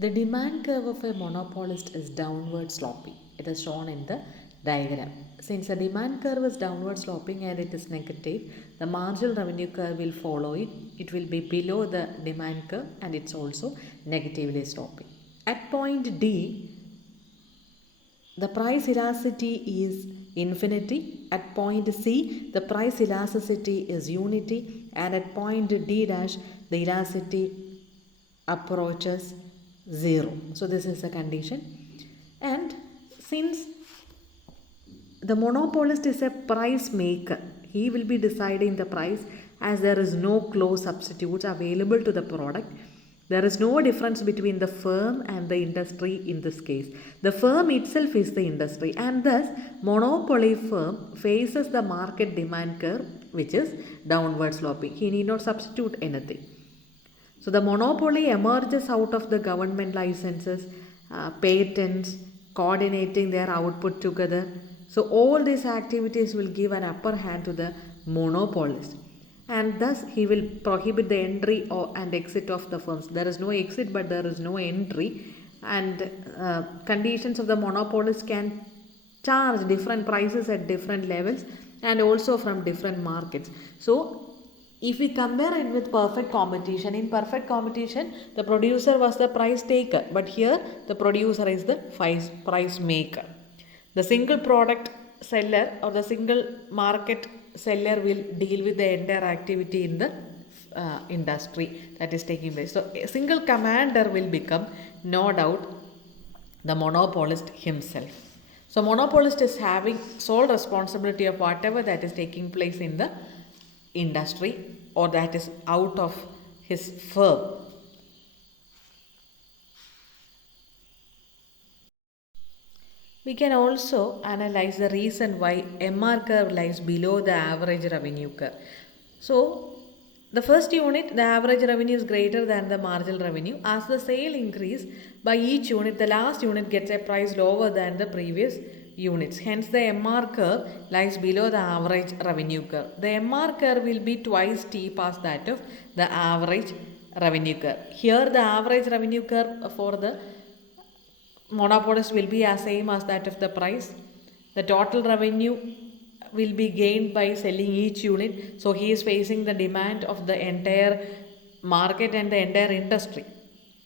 The demand curve of a monopolist is downward sloping. It is shown in the diagram. Since the demand curve is downward sloping and it is negative, the marginal revenue curve will follow it. It will be below the demand curve and it's also negatively sloping. At point D, the price elasticity is infinity. At point C, the price elasticity is unity, and at point D dash, the elasticity approaches 0. So this is the condition. And since the monopolist is a price maker, he will be deciding the price, as there is no close substitutes available to the product. There is no difference between the firm and the industry in this case. The firm itself is the industry, and thus monopoly firm faces the market demand curve, which is downward sloping. He need not substitute anything. So the monopoly emerges out of the government licenses, patents, coordinating their output together. So all these activities will give an upper hand to the monopolist, and thus he will prohibit the entry and exit of the firms. There is no exit, but there is no entry, and conditions of the monopolist can charge different prices at different levels and also from different markets. So if we compare it with perfect competition, in perfect competition, the producer was the price taker, but here the producer is the price maker. The single product seller or the single market seller will deal with the entire activity in the industry that is taking place. So a single commander will become, no doubt, the monopolist himself. So monopolist is having sole responsibility of whatever that is taking place in the industry or that is out of his firm. We can also analyze the reason why MR curve lies below the average revenue curve. So, the first unit, the average revenue is greater than the marginal revenue. As the sale increase by each unit, the last unit gets a price lower than the previous units. Hence, the MR curve lies below the average revenue curve. The MR curve will be twice steep as that of the average revenue curve. Here, the average revenue curve for the monopolist will be as same as that of the price. The total revenue will be gained by selling each unit. So he is facing the demand of the entire market and the entire industry.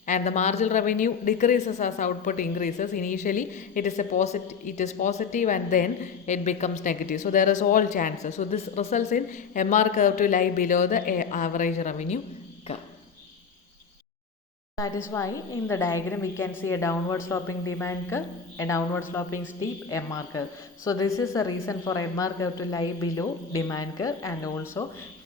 And the marginal revenue decreases as output increases. Initially, it is positive, and then it becomes negative. So there is all chances. So this results in MR curve to lie below the average revenue curve. That is why in the diagram we can see a downward sloping demand curve, a downward sloping steep MR curve. So this is the reason for MR curve to lie below demand curve, and also